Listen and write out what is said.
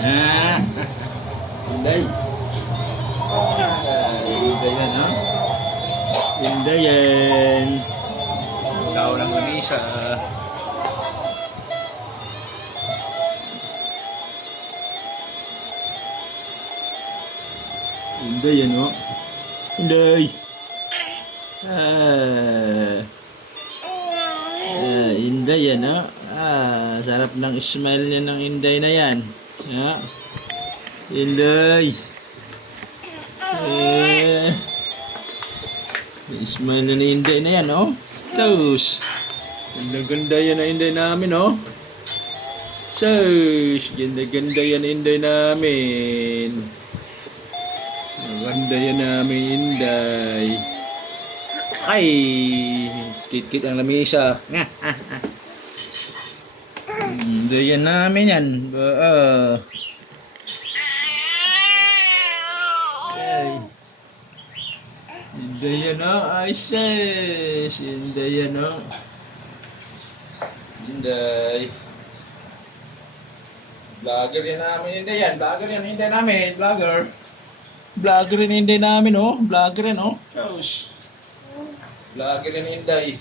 Ah, Inday. Inday yan, ha? Inday yan. Tao lang mag-isa. Inday yan, oh. Inday. Inday yan, oh. Sarap ng smile niya ng Inday na yan. Inday. Smile na ni Inday na yan, oh. Sus. Ganda-ganda yan ang Inday namin, oh. Sus. Ganda-ganda yan ang Inday namin. Ganda yan namin, Inday. Ay. Kit-kit ang lamisa. Inday yan namin yan. Inday yan, oh. Ay, sis. Inday yan, oh. Inday. Vlogger yan namin, Inday yan. Vlogger yan, Inday namin. Vlogger. Vlogger yan, Inday namin, oh. Vlogger yan, oh. Chows. Vlogger yan, Inday.